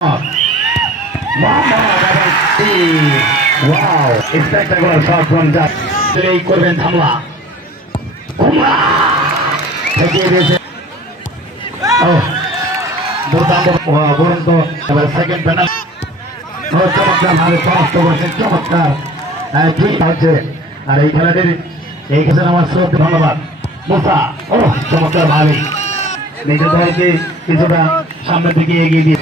Wow, spectacular shot from Jack. Play করবেন হামলা থেকে দিয়েছে দুর্দান্ত বরন্ত এবার সেকেন্ড পেনাল চমৎকার ভাবে সমাপ্ত করেছেন চমৎকার ঠিক হচ্ছে আর এই খেলাটির এই খেলেন আমার শ্রদ্ধা ধন্যবাদ মুসা চমৎকার ভাবে নিজের দলকে কিছুটা সামনের দিকে এগিয়ে দিয়ে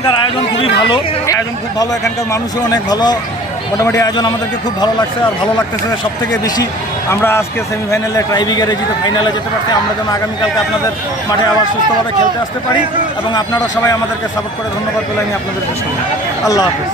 এখানকার আয়োজন খুবই ভালো, আয়োজন খুব ভালো, এখানকার মানুষও অনেক ভালো, মোটামুটি আয়োজন আমাদেরকে খুব ভালো লাগছে। আর ভালো লাগতেছে সব থেকে বেশি আমরা আজকে সেমিফাইনালে ট্রাইব্রেকারে জিতে ফাইনালে যেতে পারছি। আমরা যেন আগামীকালকে আপনাদের মাঠে আবার সুস্থভাবে খেলতে আসতে পারি এবং আপনারা সবাই আমাদেরকে সাপোর্ট করে ধন্যবাদ বলে আমি আপনাদেরকে শুনি। আল্লাহ হাফেজ।